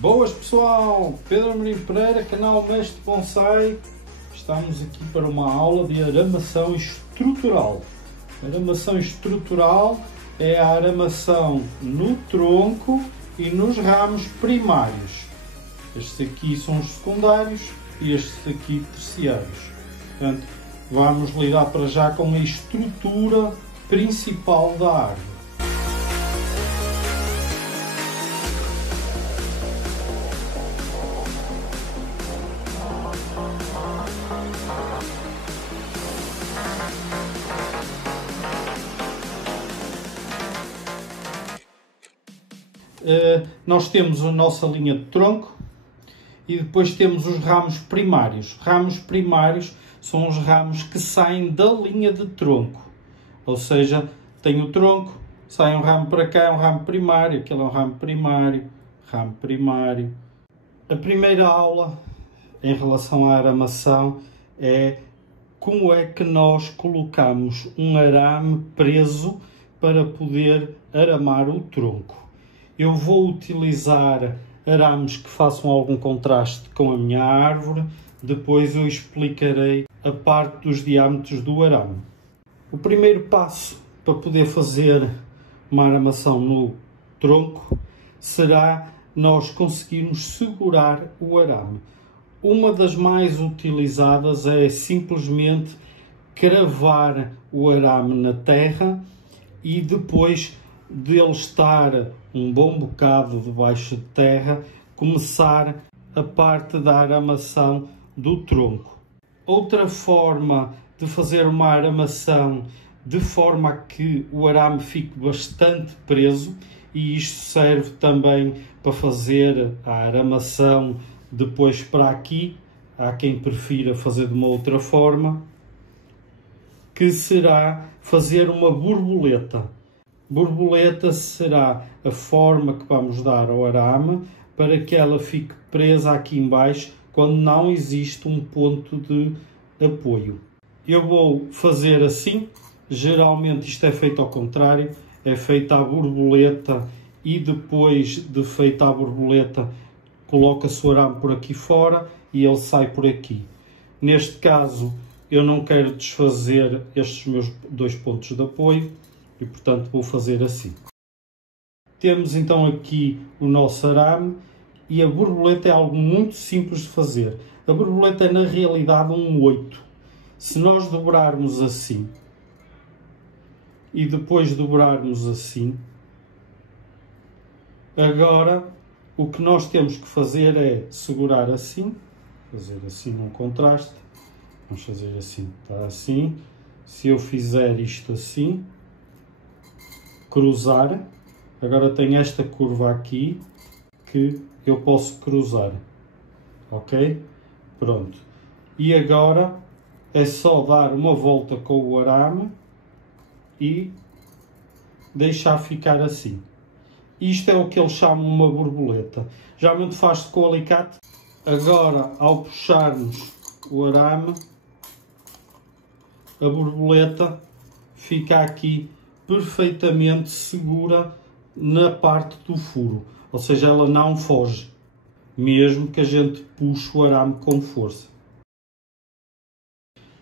Boas pessoal, Pedro Amorim Pereira, canal Mestre Bonsai. Estamos aqui para uma aula de aramação estrutural. Aramação estrutural é a aramação no tronco e nos ramos primários. Estes aqui são os secundários e estes aqui terciários. Portanto, vamos lidar para já com a estrutura principal da árvore. Nós temos a nossa linha de tronco e depois temos os ramos primários. Ramos primários são os ramos que saem da linha de tronco. Ou seja, tem o tronco, sai um ramo para cá, é um ramo primário, aquele é um ramo primário, ramo primário. A primeira aula em relação à aramação é como é que nós colocamos um arame preso para poder aramar o tronco. Eu vou utilizar arames que façam algum contraste com a minha árvore. Depois eu explicarei a parte dos diâmetros do arame. O primeiro passo para poder fazer uma aramação no tronco será nós conseguirmos segurar o arame. Uma das mais utilizadas é simplesmente cravar o arame na terra e depois de ele estar um bom bocado debaixo de terra, começar a parte da aramação do tronco. Outra forma de fazer uma aramação de forma a que o arame fique bastante preso, e isto serve também para fazer a aramação depois para aqui, há quem prefira fazer de uma outra forma, que será fazer uma borboleta. Borboleta será a forma que vamos dar ao arame para que ela fique presa aqui em baixo quando não existe um ponto de apoio. Eu vou fazer assim, geralmente isto é feito ao contrário, é feita a borboleta e depois de feita a borboleta coloca-se o arame por aqui fora e ele sai por aqui. Neste caso eu não quero desfazer estes meus dois pontos de apoio, e portanto vou fazer assim. Temos então aqui o nosso arame e a borboleta é algo muito simples de fazer. A borboleta é na realidade um 8. Se nós dobrarmos assim e depois dobrarmos assim, agora o que nós temos que fazer é segurar assim, fazer assim num contraste, vamos fazer assim, está assim. Se eu fizer isto assim, cruzar, agora tem esta curva aqui que eu posso cruzar, ok? Pronto. E agora é só dar uma volta com o arame e deixar ficar assim. Isto é o que eles chamam uma borboleta. Geralmente faz-se com alicate. Agora, ao puxarmos o arame, a borboleta fica aqui perfeitamente segura na parte do furo, ou seja, ela não foge, mesmo que a gente puxe o arame com força.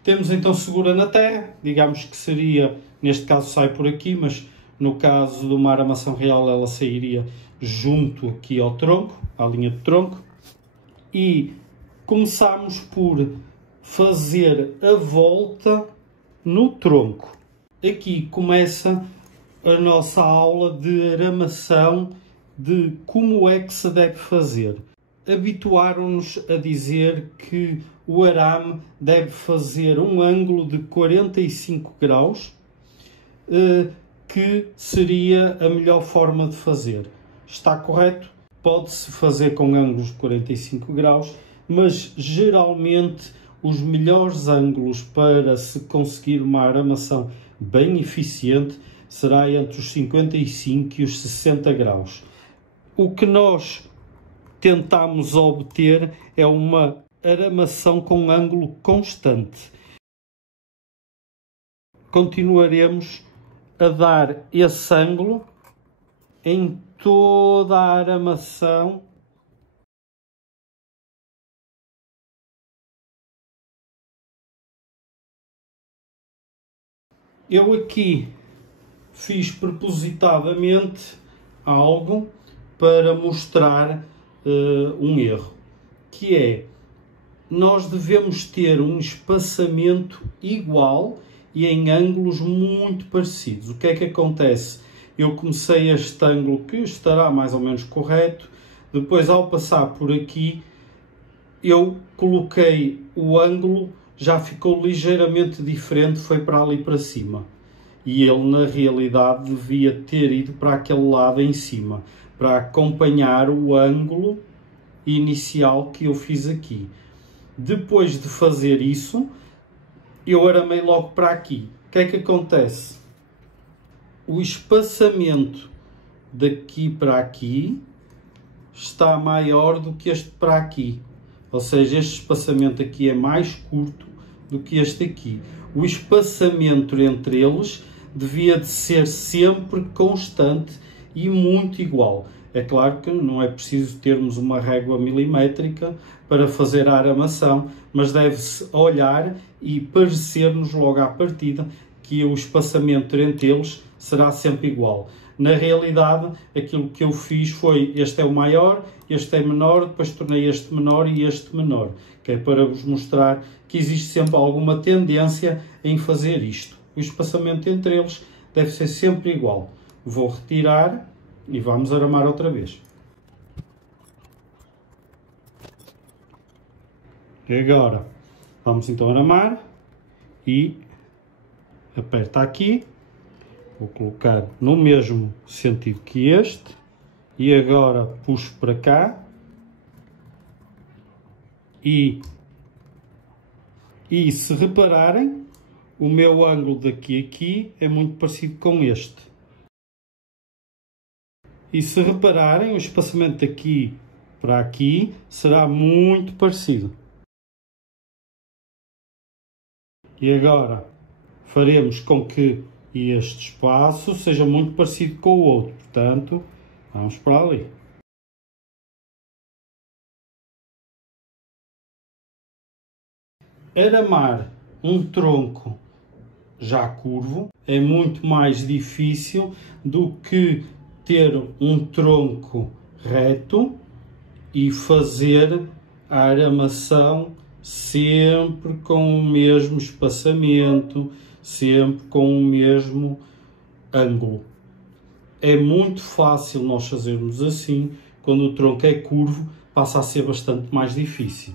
Temos então segura na terra, digamos que seria, neste caso sai por aqui, mas no caso de uma aramação real ela sairia junto aqui ao tronco, à linha de tronco, e começamos por fazer a volta no tronco. Aqui começa a nossa aula de aramação, de como é que se deve fazer. Habituaram-nos a dizer que o arame deve fazer um ângulo de 45 graus, que seria a melhor forma de fazer. Está correto? Pode-se fazer com ângulos de 45 graus, mas geralmente os melhores ângulos para se conseguir uma aramação bem eficiente será entre os 55 e os 60 graus. O que nós tentamos obter é uma aramação com ângulo constante. Continuaremos a dar esse ângulo em toda a aramação Eu aqui fiz propositadamente algo para mostrar um erro, que é, nós devemos ter um espaçamento igual e em ângulos muito parecidos. O que é que acontece? Eu comecei este ângulo que estará mais ou menos correto, depois ao passar por aqui eu coloquei o ângulo, já ficou ligeiramente diferente, foi para ali para cima. E ele na realidade devia ter ido para aquele lado em cima, para acompanhar o ângulo inicial que eu fiz aqui. Depois de fazer isso, eu aramei logo para aqui. O que é que acontece? O espaçamento daqui para aqui está maior do que este para aqui. Ou seja, este espaçamento aqui é mais curto do que este aqui. O espaçamento entre eles devia de ser sempre constante e muito igual. É claro que não é preciso termos uma régua milimétrica para fazer a aramação, mas deve-se olhar e parecer-nos logo à partida que o espaçamento entre eles será sempre igual. Na realidade, aquilo que eu fiz foi, este é o maior, este é menor, depois tornei este menor e este menor, que é para vos mostrar que existe sempre alguma tendência em fazer isto. O espaçamento entre eles deve ser sempre igual. Vou retirar e vamos aramar outra vez. E agora, vamos então aramar e aperta aqui. Vou colocar no mesmo sentido que este e agora puxo para cá e se repararem, o meu ângulo daqui a aqui é muito parecido com este. E se repararem, o espaçamento daqui para aqui será muito parecido. E agora faremos com que este espaço seja muito parecido com o outro. Portanto, vamos para ali. Aramar um tronco já curvo é muito mais difícil do que ter um tronco reto e fazer a aramação sempre com o mesmo espaçamento, sempre com o mesmo ângulo. É muito fácil nós fazermos assim, quando o tronco é curvo, passa a ser bastante mais difícil.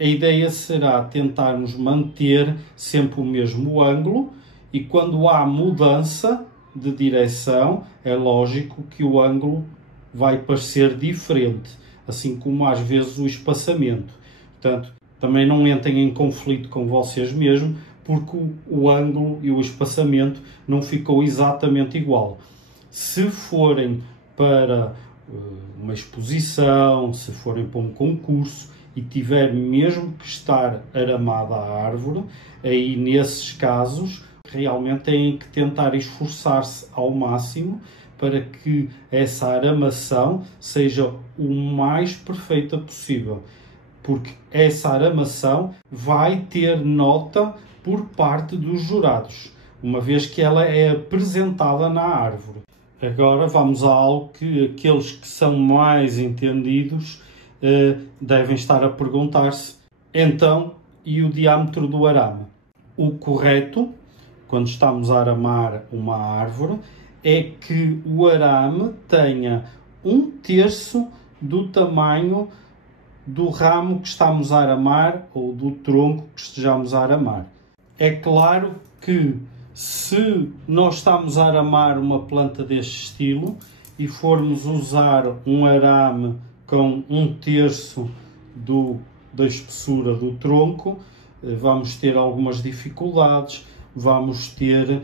A ideia será tentarmos manter sempre o mesmo ângulo e quando há mudança de direção, é lógico que o ângulo vai parecer diferente, assim como às vezes o espaçamento. Portanto, também não entrem em conflito com vocês mesmos, porque o ângulo e o espaçamento não ficou exatamente igual. Se forem para uma exposição, se forem para um concurso e tiver mesmo que estar aramada a árvore, aí nesses casos realmente têm que tentar esforçar-se ao máximo para que essa aramação seja o mais perfeita possível, porque essa aramação vai ter nota por parte dos jurados, uma vez que ela é apresentada na árvore. Agora vamos a algo que aqueles que são mais entendidos devem estar a perguntar-se. Então, e o diâmetro do arame? O correto, quando estamos a aramar uma árvore, é que o arame tenha 1/3 do tamanho do ramo que estamos a aramar ou do tronco que estejamos a aramar. É claro que se nós estamos a aramar uma planta deste estilo e formos usar um arame com 1/3 da espessura do tronco, vamos ter algumas dificuldades, vamos ter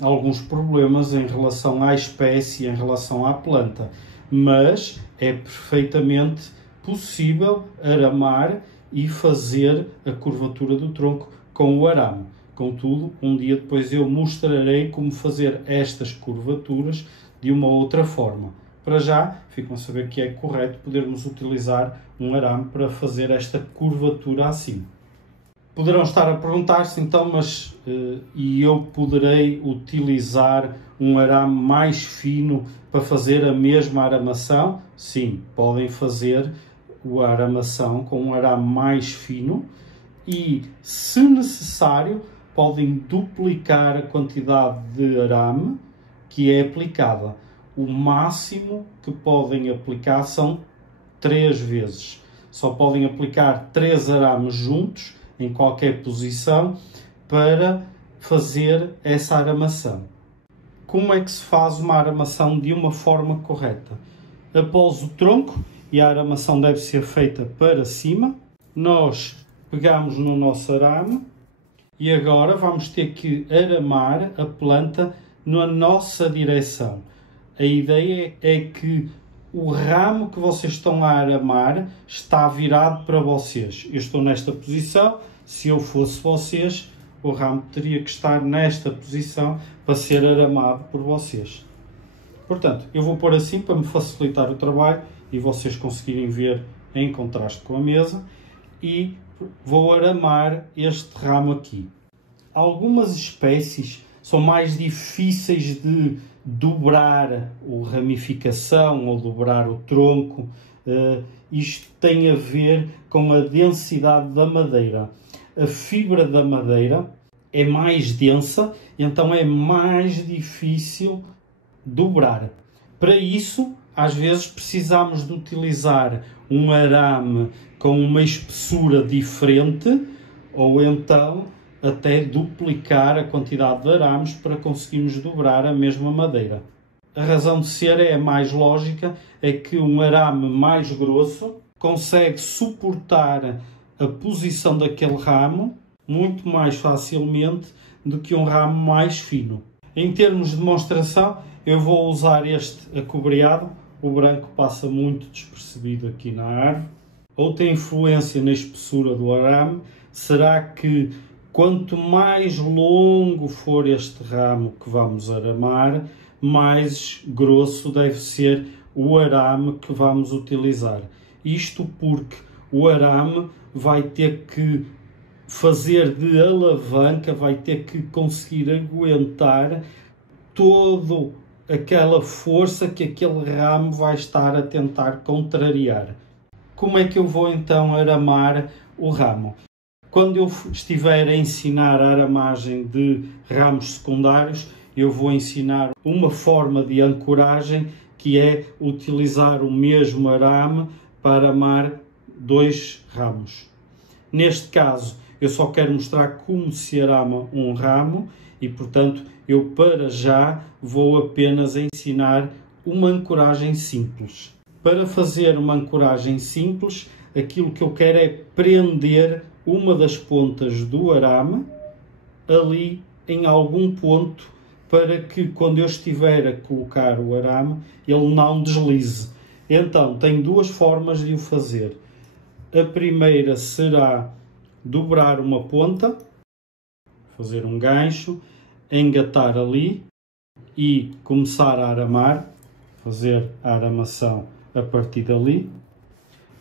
alguns problemas em relação à espécie, em relação à planta, mas é perfeitamente possível aramar e fazer a curvatura do tronco com o arame. Contudo, um dia depois eu mostrarei como fazer estas curvaturas de uma outra forma. Para já, ficam a saber que é correto podermos utilizar um arame para fazer esta curvatura assim. Poderão estar a perguntar-se então, mas e eu poderei utilizar um arame mais fino para fazer a mesma aramação? Sim, podem fazer a aramação com um arame mais fino e, se necessário, podem duplicar a quantidade de arame que é aplicada. O máximo que podem aplicar são 3 vezes. Só podem aplicar 3 arames juntos, em qualquer posição, para fazer essa aramação. Como é que se faz uma aramação de uma forma correta? Após o tronco, e a aramação deve ser feita para cima, nós pegamos no nosso arame e agora vamos ter que aramar a planta na nossa direção. A ideia é que o ramo que vocês estão a aramar está virado para vocês. Eu estou nesta posição, se eu fosse vocês, o ramo teria que estar nesta posição para ser aramado por vocês. Portanto, eu vou pôr assim para me facilitar o trabalho e vocês conseguirem ver em contraste com a mesa, e vou aramar este ramo aqui. Algumas espécies são mais difíceis de dobrar a ramificação ou dobrar o tronco. Isto tem a ver com a densidade da madeira. A fibra da madeira é mais densa, então é mais difícil dobrar. Para isso, às vezes precisamos de utilizar um arame com uma espessura diferente, ou então até duplicar a quantidade de arames para conseguirmos dobrar a mesma madeira. A razão de ser é a mais lógica, é que um arame mais grosso consegue suportar a posição daquele ramo muito mais facilmente do que um ramo mais fino. Em termos de demonstração, eu vou usar este acobreado. O branco passa muito despercebido aqui na árvore. Outra influência na espessura do arame será que quanto mais longo for este ramo que vamos aramar, mais grosso deve ser o arame que vamos utilizar. Isto porque o arame vai ter que fazer de alavanca, vai ter que conseguir aguentar toda aquela força que aquele ramo vai estar a tentar contrariar. Como é que eu vou então aramar o ramo? Quando eu estiver a ensinar a aramagem de ramos secundários, eu vou ensinar uma forma de ancoragem, que é utilizar o mesmo arame para aramar 2 ramos. Neste caso, eu só quero mostrar como se arama um ramo e, portanto, eu para já vou apenas ensinar uma ancoragem simples. Para fazer uma ancoragem simples, aquilo que eu quero é prender uma das pontas do arame ali em algum ponto, para que quando eu estiver a colocar o arame, ele não deslize. Então, tenho 2 formas de o fazer. A primeira será dobrar uma ponta, fazer um gancho, engatar ali e começar a aramar, fazer a aramação a partir dali.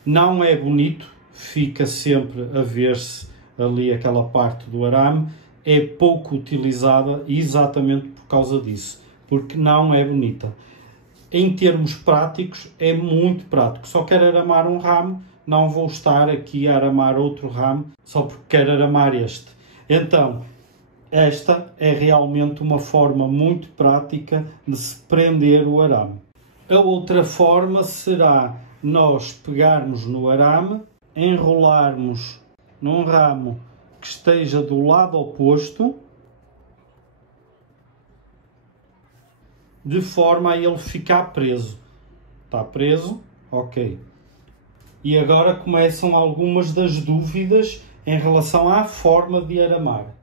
Não é bonito, fica sempre a ver-se ali aquela parte do arame, é pouco utilizada exatamente por causa disso, porque não é bonita. Em termos práticos, é muito prático. Só quero aramar um ramo, não vou estar aqui a aramar outro ramo só porque quero aramar este. Então, esta é realmente uma forma muito prática de se prender o arame. A outra forma será nós pegarmos no arame, enrolarmos num ramo que esteja do lado oposto, de forma a ele ficar preso. Está preso? Ok. E agora começam algumas das dúvidas em relação à forma de aramar.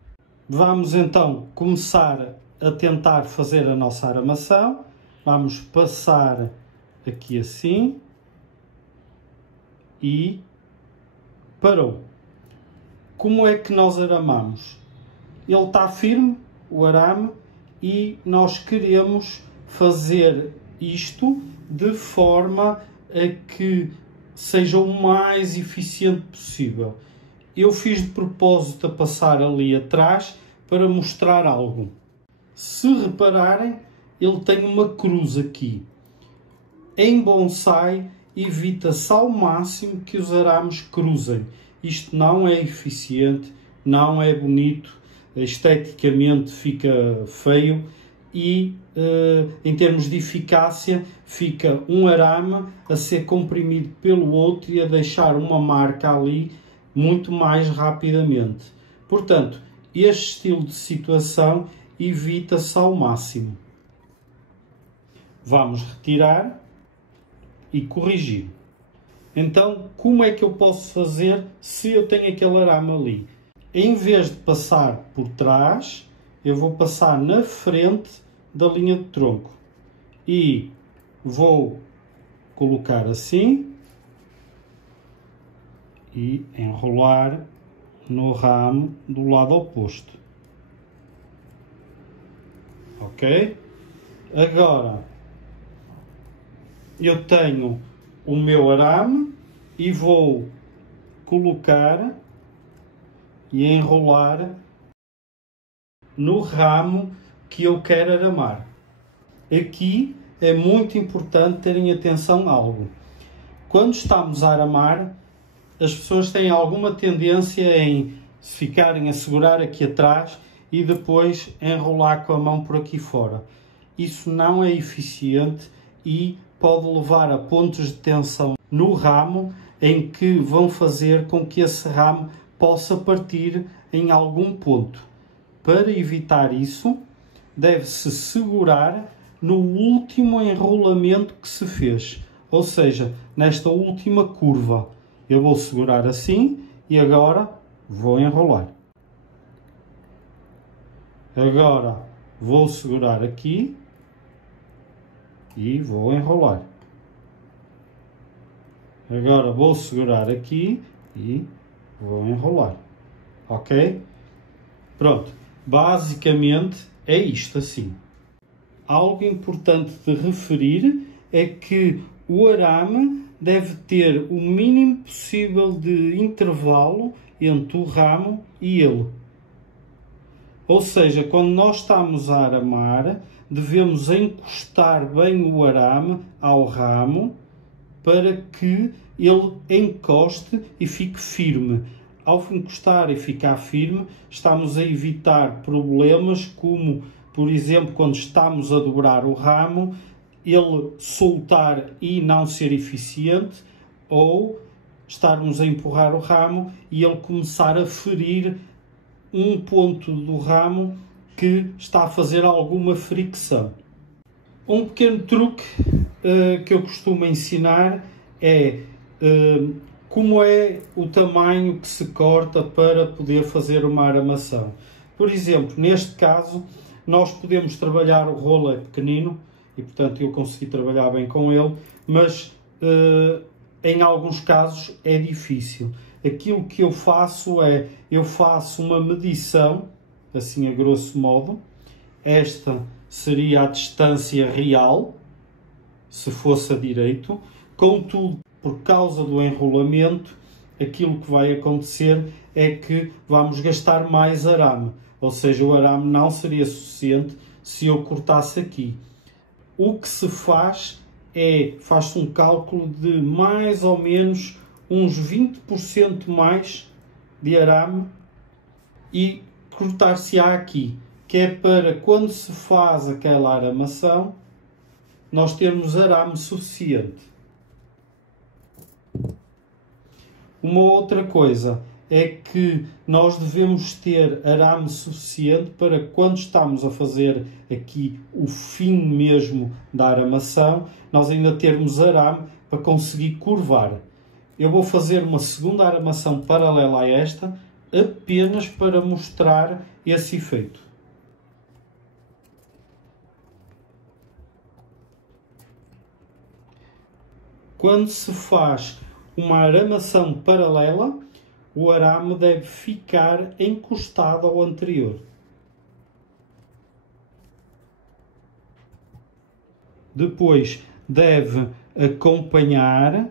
Vamos então começar a tentar fazer a nossa aramação. Vamos passar aqui assim e parou. Como é que nós aramamos? Ele está firme, o arame, e nós queremos fazer isto de forma a que seja o mais eficiente possível. Eu fiz de propósito a passar ali atrás para mostrar algo. Se repararem, ele tem uma cruz aqui. Em bonsai, evita-se ao máximo que os arames cruzem. Isto não é eficiente, não é bonito, esteticamente fica feio e, em termos de eficácia, fica um arame a ser comprimido pelo outro e a deixar uma marca ali muito mais rapidamente. Portanto, este estilo de situação evita-se ao máximo. Vamos retirar e corrigir. Então, como é que eu posso fazer se eu tenho aquele arame ali? Em vez de passar por trás, eu vou passar na frente da linha de tronco. E vou colocar assim e enrolar no ramo do lado oposto. Ok? Agora, eu tenho o meu arame e vou colocar e enrolar no ramo que eu quero aramar. Aqui é muito importante terem atenção a algo. Quando estamos a aramar, as pessoas têm alguma tendência em se ficarem a segurar aqui atrás e depois enrolar com a mão por aqui fora. Isso não é eficiente e pode levar a pontos de tensão no ramo em que vão fazer com que esse ramo possa partir em algum ponto. Para evitar isso, deve-se segurar no último enrolamento que se fez, ou seja, nesta última curva. Eu vou segurar assim e agora vou enrolar. Agora vou segurar aqui e vou enrolar. Agora vou segurar aqui e vou enrolar. Ok? Pronto. Basicamente é isto assim. Algo importante de referir é que o arame deve ter o mínimo possível de intervalo entre o ramo e ele. Ou seja, quando nós estamos a aramar, devemos encostar bem o arame ao ramo para que ele encoste e fique firme. Ao encostar e ficar firme, estamos a evitar problemas como, por exemplo, quando estamos a dobrar o ramo, ele soltar e não ser eficiente, ou estarmos a empurrar o ramo e ele começar a ferir um ponto do ramo que está a fazer alguma fricção. Um pequeno truque que eu costumo ensinar é como é o tamanho que se corta para poder fazer uma aramação. Por exemplo, neste caso, nós podemos trabalhar, o rolo é pequenino e, portanto, eu consegui trabalhar bem com ele, mas em alguns casos é difícil. Aquilo que eu faço é, eu faço uma medição, assim a grosso modo. Esta seria a distância real, se fosse a direito. Contudo, por causa do enrolamento, aquilo que vai acontecer é que vamos gastar mais arame. Ou seja, o arame não seria suficiente se eu cortasse aqui. O que se faz é, faz-se um cálculo de mais ou menos uns 20% mais de arame e cortar-se-á aqui, que é para quando se faz aquela aramação, nós termos arame suficiente. Uma outra coisa é que nós devemos ter arame suficiente para quando estamos a fazer aqui o fim mesmo da aramação, nós ainda termos arame para conseguir curvar. Eu vou fazer uma segunda aramação paralela a esta, apenas para mostrar esse efeito. Quando se faz uma aramação paralela, o arame deve ficar encostado ao anterior. Depois deve acompanhar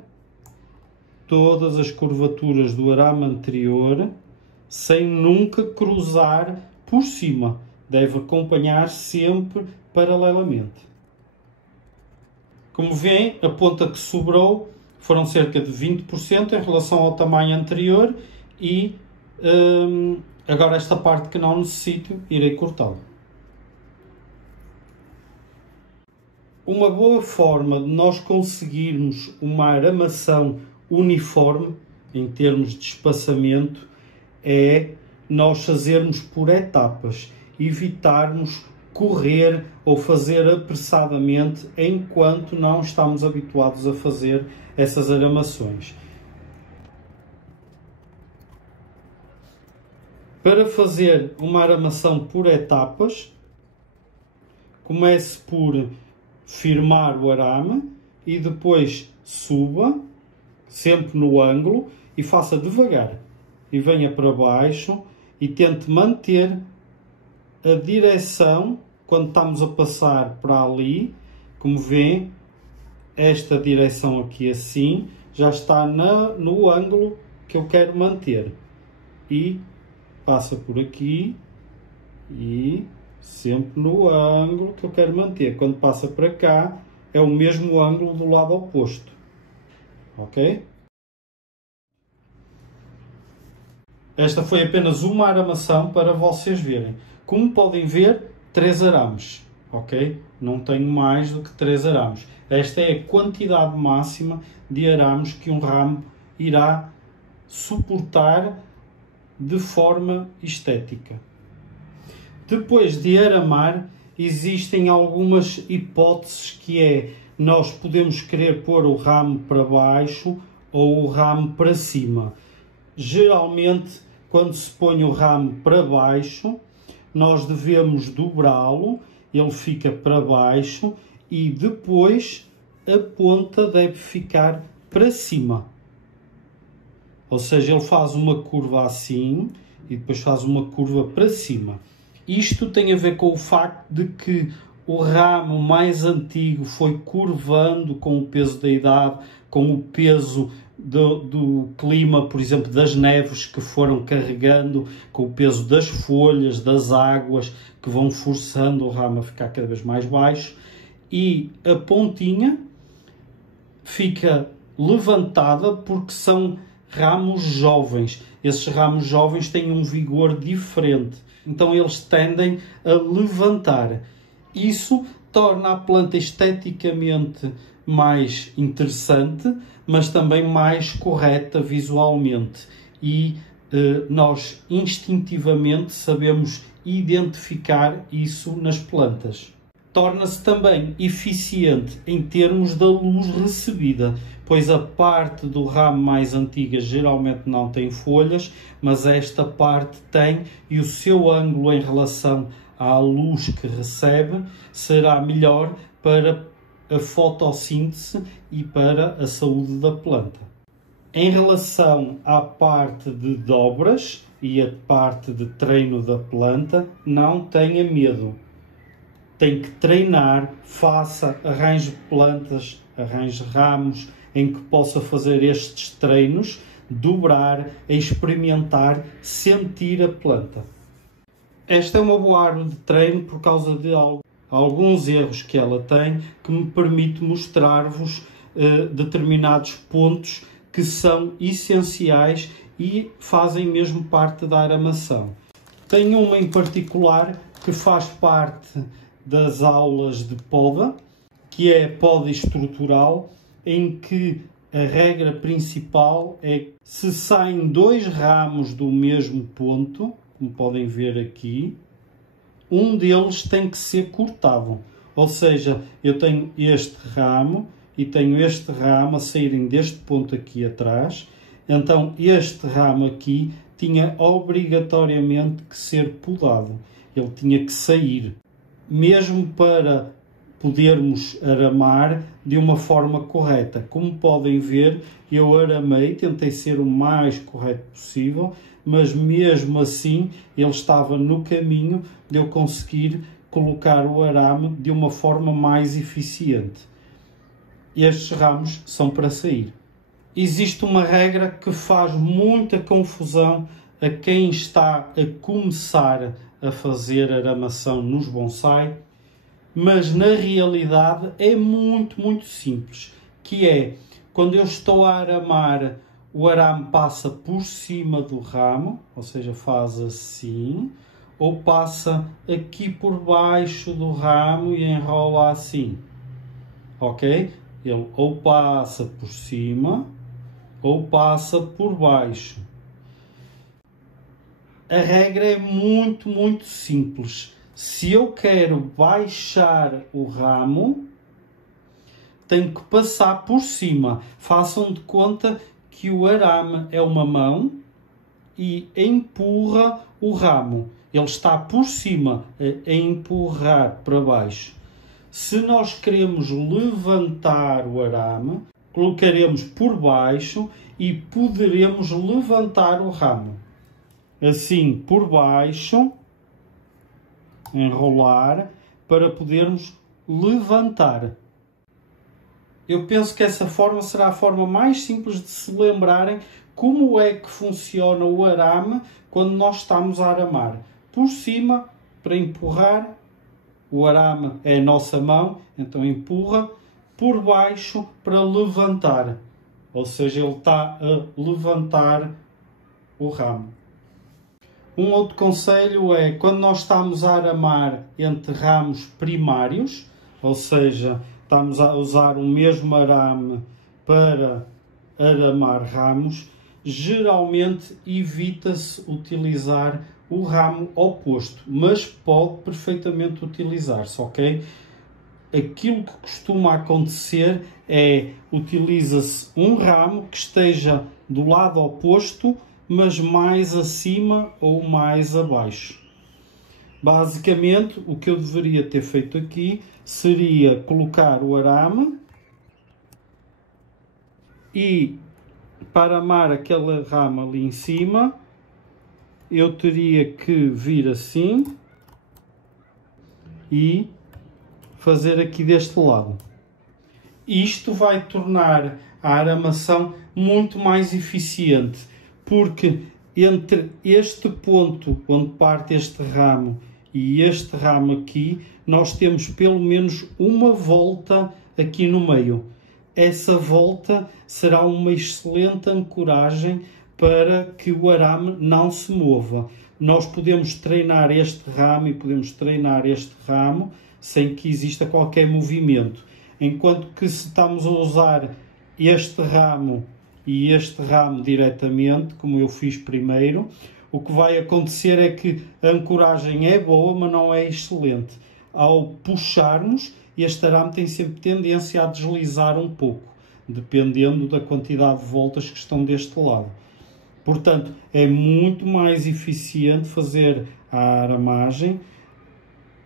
todas as curvaturas do arame anterior, sem nunca cruzar por cima. Deve acompanhar sempre paralelamente. Como veem, a ponta que sobrou foram cerca de 20% em relação ao tamanho anterior e agora esta parte que não necessito, irei cortá-la. Uma boa forma de nós conseguirmos uma aramação uniforme em termos de espaçamento é nós fazermos por etapas, evitarmos correr ou fazer apressadamente enquanto não estamos habituados a fazer essas aramações. Para fazer uma aramação por etapas, comece por firmar o arame e depois suba, sempre no ângulo, e faça devagar. E venha para baixo e tente manter a direção quando estamos a passar para ali. Como vêem, esta direção aqui assim já está no ângulo que eu quero manter. E passa por aqui e sempre no ângulo que eu quero manter. Quando passa para cá, é o mesmo ângulo do lado oposto. Ok? Esta foi apenas uma aramação para vocês verem. Como podem ver, 3 arames. Ok? Não tenho mais do que 3 arames. Esta é a quantidade máxima de arames que um ramo irá suportar de forma estética. Depois de aramar, existem algumas hipóteses, que é, nós podemos querer pôr o ramo para baixo ou o ramo para cima. Geralmente, quando se põe o ramo para baixo, nós devemos dobrá-lo, ele fica para baixo e depois a ponta deve ficar para cima. Ou seja, ele faz uma curva assim e depois faz uma curva para cima. Isto tem a ver com o facto de que o ramo mais antigo foi curvando com o peso da idade, com o peso do clima, por exemplo, das neves que foram carregando, com o peso das folhas, das águas, que vão forçando o ramo a ficar cada vez mais baixo, e a pontinha fica levantada porque são ramos jovens. Esses ramos jovens têm um vigor diferente, então eles tendem a levantar. Isso torna a planta esteticamente mais interessante, mas também mais correta visualmente. E nós instintivamente sabemos identificar isso nas plantas. Torna-se também eficiente em termos da luz recebida, pois a parte do ramo mais antiga geralmente não tem folhas, mas esta parte tem, e o seu ângulo em relação à luz que recebe será melhor para a fotossíntese e para a saúde da planta. Em relação à parte de dobras e a parte de treino da planta, não tenha medo. Tem que treinar, arranje plantas, arranje ramos em que possa fazer estes treinos, dobrar, experimentar, sentir a planta. Esta é uma boa árvore de treino por causa de alguns erros que ela tem, que me permite mostrar-vos determinados pontos que são essenciais e fazem mesmo parte da aramação. Tenho uma em particular que faz parte das aulas de poda, que é poda estrutural, em que a regra principal é que se saem 2 ramos do mesmo ponto, como podem ver aqui, um deles tem que ser cortado. Ou seja, eu tenho este ramo e tenho este ramo a saírem deste ponto aqui atrás, então este ramo aqui tinha obrigatoriamente que ser podado. Ele tinha que sair, mesmo para podermos aramar de uma forma correta. Como podem ver, eu aramei, tentei ser o mais correto possível, mas mesmo assim ele estava no caminho de eu conseguir colocar o arame de uma forma mais eficiente. Estes ramos são para sair. existe uma regra que faz muita confusão a quem está a começar a fazer aramação nos bonsai, mas na realidade é muito simples, que é, quando eu estou a aramar, o arame passa por cima do ramo, ou seja, faz assim, ou passa aqui por baixo do ramo e enrola assim, ok? Ele ou passa por cima, ou passa por baixo. A regra é muito simples. Se eu quero baixar o ramo, tenho que passar por cima. Façam de conta que o arame é uma mão e empurra o ramo. Ele está por cima a empurrar para baixo. Se nós queremos levantar o arame, colocaremos por baixo e poderemos levantar o ramo. Assim, por baixo, enrolar, para podermos levantar. Eu penso que essa forma será a forma mais simples de se lembrarem como é que funciona o arame quando nós estamos a aramar. Por cima, para empurrar, o arame é a nossa mão, então empurra. Por baixo, para levantar. Ou seja, ele está a levantar o ramo. Um outro conselho é, quando nós estamos a aramar entre ramos primários, ou seja, estamos a usar o mesmo arame para aramar ramos, geralmente evita-se utilizar o ramo oposto, mas pode perfeitamente utilizar-se, ok? Aquilo que costuma acontecer é, utiliza-se um ramo que esteja do lado oposto, mas mais acima ou mais abaixo. Basicamente, o que eu deveria ter feito aqui seria colocar o arame e, para aramar aquela rama ali em cima, eu teria que vir assim e fazer aqui deste lado. Isto vai tornar a aramação muito mais eficiente, porque entre este ponto onde parte este ramo e este ramo aqui, nós temos pelo menos uma volta aqui no meio. Essa volta será uma excelente ancoragem para que o arame não se mova. Nós podemos treinar este ramo e podemos treinar este ramo sem que exista qualquer movimento. Enquanto que se estamos a usar este ramo e este ramo diretamente, como eu fiz primeiro, o que vai acontecer é que a ancoragem é boa, mas não é excelente. Ao puxarmos, este arame tem sempre tendência a deslizar um pouco, dependendo da quantidade de voltas que estão deste lado. Portanto, é muito mais eficiente fazer a aramagem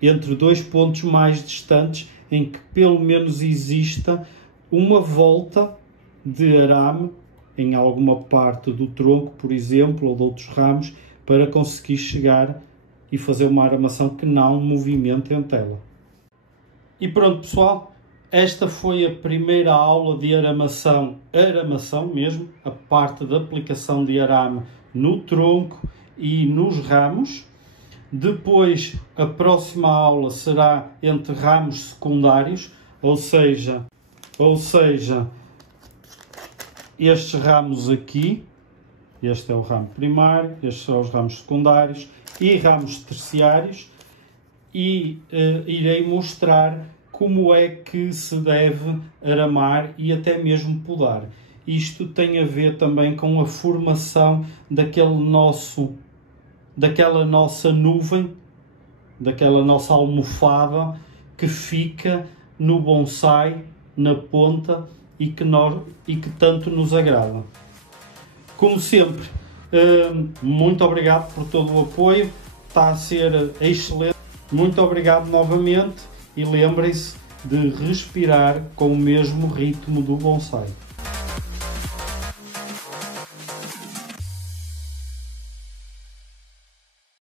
entre dois pontos mais distantes, em que pelo menos exista uma volta de arame em alguma parte do tronco, por exemplo, ou de outros ramos, para conseguir chegar e fazer uma aramação que não movimente a tela. E pronto, pessoal, esta foi a primeira aula de aramação mesmo, a parte da aplicação de arame no tronco e nos ramos. Depois, a próxima aula será entre ramos secundários, ou seja, estes ramos aqui, este é o ramo primário, estes são os ramos secundários e ramos terciários, e irei mostrar como é que se deve aramar e até mesmo podar. Isto tem a ver também com a formação daquela nossa nuvem, daquela nossa almofada que fica no bonsai, na ponta, e que tanto nos agrada. Como sempre, muito obrigado por todo o apoio, está a ser excelente. Muito obrigado novamente e lembrem-se de respirar com o mesmo ritmo do bonsai.